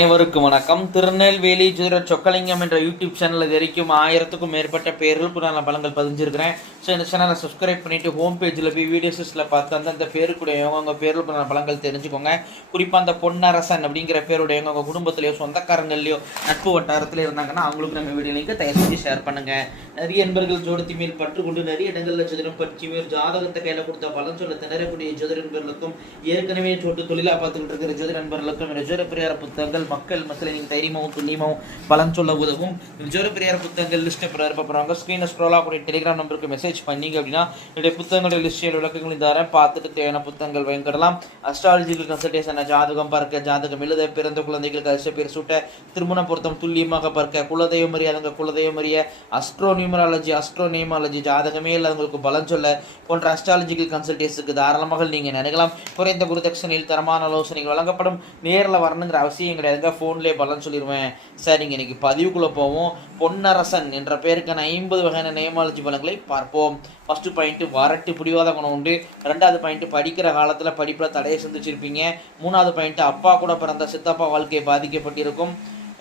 அனைவருக்கும் வணக்கம். திருநெல்வேலி ஜோதிட சொக்கலிங்கம் என்ற யூடியூப் சேனல் இது வரைக்கும் 1000க்கும் மேற்பட்ட பேர்கள் புராண பலங்கள் பதிஞ்சிருக்கிறேன். ஸோ இந்த சேனலை சப்ஸ்கிரைப் பண்ணிட்டு ஹோம் பேஜில் போய் வீடியோஸில் பார்த்து அந்தந்த பேருக்குடையவங்க உங்கள் பேர்கள் புராண பலங்கள் தெரிஞ்சுக்கோங்க. குறிப்பாக அந்த பொன்னரசன் அப்படிங்கிற பேருடையவங்க உங்கள் குடும்பத்திலையோ சொந்தக்காரங்கள்லையோ நட்பு வட்டாரத்தில் இருந்தாங்கன்னா அவங்களுக்கு நம்ம வீடியோ லிங்க் தயவு செஞ்சு ஷேர் பண்ணுங்க. நிறைய நண்பர்கள் ஜோடத்தி மேல் பற்று கொண்டு நிறைய இடங்களில் ஜோதிடம் பற்றி மேல் ஜாதகத்தை கையில் கொடுத்த பலன் சொல்ல திணறக்கூடிய ஜோதிட நண்பர்களுக்கும் ஏற்கனவே சொட்டு தொழிலாக பார்த்துக்கிட்டு இருக்கிற ஜோதிட நண்பர்களுக்கும் ஜோதிட பிரியார புத்தகங்கள் மக்கள் மத்தியில் நீங்கள் தைரியமாகவும் துல்லியமாகவும் பலன் சொல்ல உதவும். ஜோதிட பிரியார புத்தகங்கள் லிஸ்ட்டை போகிறாங்க. ஸ்க்ரீனில் ஸ்க்ரோலாக கூடிய டெலிகிராம் நம்பருக்கு மெசேஜ் பண்ணிங்க அப்படின்னா என்னுடைய புத்தகங்களுடைய லிஸ்டில் விளக்கங்கள் தரேன். பார்த்துட்டு தேவையான புத்தகங்கள் வாங்கிடலாம். அஸ்ட்ராலஜிக்கல் கன்சல்டேஷன், ஜாதகம் பார்க்க, ஜாதகம் எழுத, பிறந்த குழந்தைகளுக்கு அதிர்ஷ்ட பேர் சூட்ட, திருமண பொருத்தம் துல்லியமாக பார்க்க, குலதெய்வம் அறியாதவங்க குலதெய்வம் அறிய, அஸ்ட்ரோனியூமராலஜி ஜாதகமே இல்லாதவங்களுக்கு பலன் சொல்ல போன்ற அஸ்ட்ராலஜிக்கல் கன்சல்டேஷனுக்கு தாராளமாக நீங்கள் நினைக்கலாம். குறைந்த குருதட்சணையில் தரமான ஆலோசனைகள் வழங்கப்படும். நேரில் வரணுங்கிற அவசியம் கிடையாது. ஃபோன்லேயே பலன் சொல்லிடுவேன். சரிங்க, இன்னைக்கு பதிவுக்குள்ளே போவோம். பொன்னரசன் என்ற பேருக்கான 50 வகையான நேமாலஜி பலன்களை பார்ப்போம். ஃபர்ஸ்ட் பாயிண்ட், வரட்டு பிடிவாத குணம் உண்டு. 2வது பாயிண்ட், படிக்கிற காலத்தில் படிப்பில் தடையை சந்திச்சிருப்பீங்க. 3வது பாயிண்ட், அப்பா கூட பிறந்த சித்தப்பா வாழ்க்கை பாதிக்கப்பட்டிருக்கும்.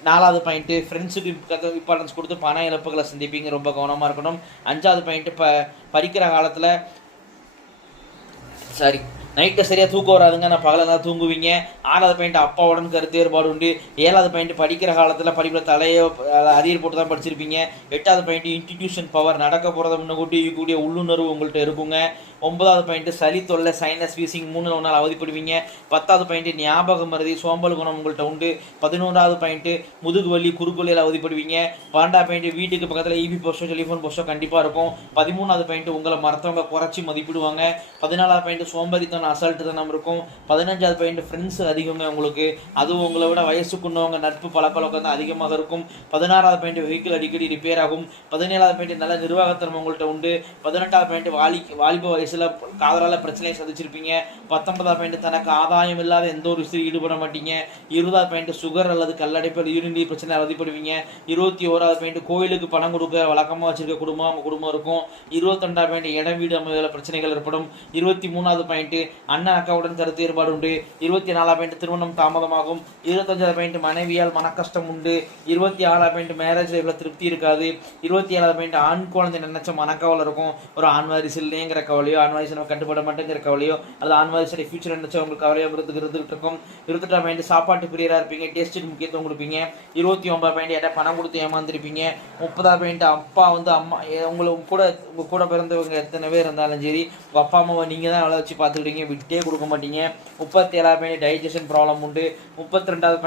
4வது பாயிண்ட், ஃப்ரெண்ட்ஸுக்கு இம்பார்ட்டன்ஸ் கொடுத்து பண இழப்புகளை சந்திப்பீங்க, ரொம்ப கவனமாக இருக்கணும். 5வது பாயிண்ட், படிக்கிற காலத்தில் நைட்டில் சரியாக தூக்கம் வராதுங்க, நான் பகலெல்லாம் தூங்குவீங்க. 6வது பாயிண்ட், அப்பாவுடன் கருத்து வேறுபாடு உண்டு. 7வது பாயிண்ட், படிக்கிற காலத்தில் படிப்பில் தலையோ அரியர் போட்டு தான் படிச்சிருப்பீங்க. 8வது பாயிண்ட், இன்ஸ்டிடியூஷன் பவர், நடக்க போகிறத முன்னக்கூட்டி கூடிய உள்ளுணர்வு உங்கள்கிட்ட இருக்குங்க. 9வது பாயிண்ட், சளி தொல்லை, சைனஸ் வீசிங் 3 நாள் அவதிப்படுவீங்க. 10வது பாயிண்ட், ஞாபகம் மருதி, சோம்பல் குணம் உங்கள்கிட்ட உண்டு. 11வது பாயிண்ட், முதுகு வலி, குறுக்கு வலியில் அவதிப்படுவீங்க. 12வது பாயிண்ட், வீட்டுக்கு பக்கத்தில் இபி போஸ்டோ டெலிஃபோன் போஸ்டோ கண்டிப்பாக இருக்கும். 13வது பாயிண்ட், உங்களை மறத்தவங்க குறைச்சி மதிப்பிடுவாங்க. 14வது பாயிண்ட், சோம்பரித்தனம் அசால்ட்டு தான் இருக்கும். 15வது பாயிண்ட், ஃப்ரெண்ட்ஸ் அதிகங்க உங்களுக்கு, அதுவும் உங்களை விட வயசுக்குன்னவங்க நட்பு பழக்கவழக்கம் தான் அதிகமாக இருக்கும். 16வது பாயிண்ட், வெஹிக்கிள் அடிக்கடி ரிப்பேர் ஆகும். 17வது பாயிண்ட், நல்ல நிர்வாகத்திறமை உங்கள்கிட்ட உண்டு. 18வது பாயிண்ட், வாலிப வயசில் காதலால் பிரச்சனையை சந்திச்சிருப்பீங்க. 19வது பாயிண்ட், தனக்கு ஆதாயம் இல்லாத எந்த ஒரு விஷயம் ஈடுபட மாட்டீங்க. 20வது பாயிண்ட், சுகர் அல்லது கல்லடைப்பு யூரினரி பிரச்சனை அவதிப்படுவீங்க. 21வது பாயிண்ட், கோயிலுக்கு பணம் கொடுக்க வழக்கமாக வச்சிருக்க குடும்பம் உங்கள் குடும்பம் இருக்கும். 22வது பாயிண்ட், இடம் வீடு அமைவதில் பிரச்சனைகள் ஏற்படும். 23வது பாயிண்ட், அண்ணன் அக்காவுடன் கருத்து ஏற்பாடு உண்டு. 24வது பாயிண்ட், திருமணம் தாமதமாகும். 25வது பாயிண்ட், மனைவியால் மனக்கஷ்டம் உண்டு. 26வது பாயிண்ட், மேரேஜ் லைஃப்ல திருப்தி இருக்காது. 27வது பாயிண்ட், ஆண் குழந்தை நினைச்ச மனக்கவலை இருக்கும். ஒரு ஆண் வாரிசு இல்லைங்கிற கவலையோ, ஆண் வாரிசு நம்ம கட்டுப்பட மாட்டேங்கிற கவலையோ, அல்லது ஆண் வாரிசு ஃபியூச்சர் நினைச்ச உங்களுக்கு கவலையோ இருந்துகிட்டு இருக்கும். 28வது பாயிண்ட், சாப்பாட்டு பிரியராக இருப்பீங்க, டேஸ்ட்டுக்கு முக்கியத்துவம் கொடுப்பீங்க. 29வது பாயிண்ட், ஏட்டா பணம் கொடுத்து ஏமாந்துருப்பீங்க. 30வது பாயிண்ட், அப்பா அம்மா உங்க கூட பிறந்தவங்க எத்தனை பேர் இருந்தாலும் சரி, உங்கள் அப்பா அம்மாவை நீங்கள் தான் அவளை வச்சு பார்த்துக்கிட்டீங்க, விட்டே கொடுக்க மாட்டீங்க. 37வது பாயிண்ட், டைஜஷன் ப்ராப்ளம் உண்டு. 32வது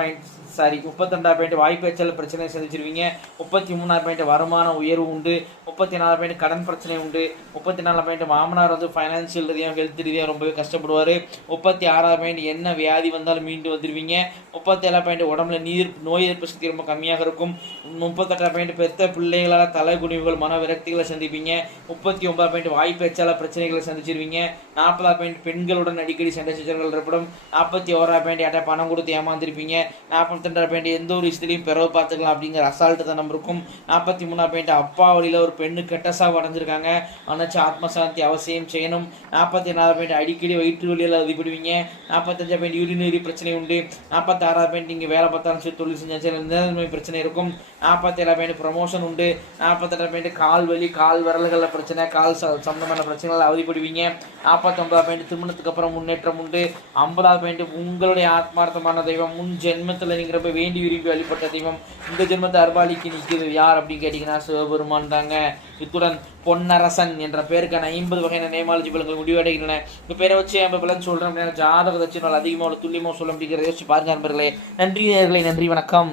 பாயிண்ட், வாய்ப்பேச்சல் பிரச்சனை சந்திச்சிருவீங்க. 33வது பாயிண்ட், வருமான உயர்வு உண்டு. 34வது பாயிண்ட், கடன் பிரச்சனை உண்டு. 34வது பாயிண்ட், மாமனார் ஃபைனான்சியல் ரீதியாக ஹெல்த் ரீதியாக ரொம்பவே கஷ்டப்படுவார். 36வது பாயிண்ட், என்ன வியாதி வந்தாலும் மீண்டு வந்துடுவீங்க. 37வது பாயிண்ட், உடம்புல நோய் எதிர்ப்பு சக்தி ரொம்ப கம்மியாக இருக்கும். 38வது பாயிண்ட், பெத்த பிள்ளைகளால் தலைகுனிவுகள் மன விரக்திகளை சந்திப்பீங்க. 39வது பாயிண்ட், வாய்ப்பேச்சால பிரச்சனைகளை சந்திச்சிருவீங்க. 40வது பாயிண்ட், பெண்களுடன் அடிக்கடி சண்டை சச்சரவுகள் ஏற்படும். 41வது பாயிண்ட், யார்ட்ட பணம் கொடுத்து ஏமாந்துருப்பீங்க. 42வது பாயிண்ட், எந்த ஒரு விஷயத்திலையும் பிறகு பார்த்துக்கலாம் அப்படிங்கிற அசால்ட்டு தனம் இருக்கும். 43வது பாயிண்ட், அப்பா வழியில் ஒரு பெண்ணு கெட்டசாக அடைஞ்சிருக்காங்க, அணைச்சு ஆத்மசாந்தி அவசியம் செய்யணும். 44வது பாயிண்ட், அடிக்கடி வயிற்று வழியில் அதிகப்படுவீங்க. 45வது பாயிண்ட், யூரினரி பிரச்சனை உண்டு. 46வது பாயிண்ட், நீங்கள் வேலை பார்த்தாலும் சரி தொழில் செஞ்சாலும் நிலைமை பிரச்சனை இருக்கும். 47வது பாயிண்ட், ப்ரமோஷன் உண்டு. 48வது பாயிண்ட், கால் வலி, கால் விரல்களில் பிரச்சனை, கால் சம்பந்தமான பிரச்சனைகள் அவதிப்படுவீங்க. 49வது பாயிண்ட், திருமணத்துக்கு அப்புறம் முன்னேற்றம் உண்டு. 50வது பாயிண்ட், உங்களுடைய ஆத்மார்த்தமான தெய்வம் முன் ஜென்மத்தில் நீங்கள் ரொம்ப வேண்டி விரும்பி வழிபட்ட தெய்வம் இந்த ஜென்மத்தை அர்பாலிக்கு நிற்கிறது யார் அப்படின்னு கேட்டிங்கன்னா சிவபெருமான் தாங்க. இத்துடன் பொன்னரசன் என்ற பேருக்கான 50 வகையான நேமாலஜி பலன்கள் முடிவடைகின்றன. இந்த பேரை வச்சு நம்ம பலன் சொல்கிறோம் அப்படின்னா ஜாதகத்தை வச்சு நல்லா அதிகமாக துல்லியமாக சொல்ல முடிகிறத யோசிச்சு பாருங்க நண்பர்களே. நன்றி நேயர்களே, நன்றி, வணக்கம்.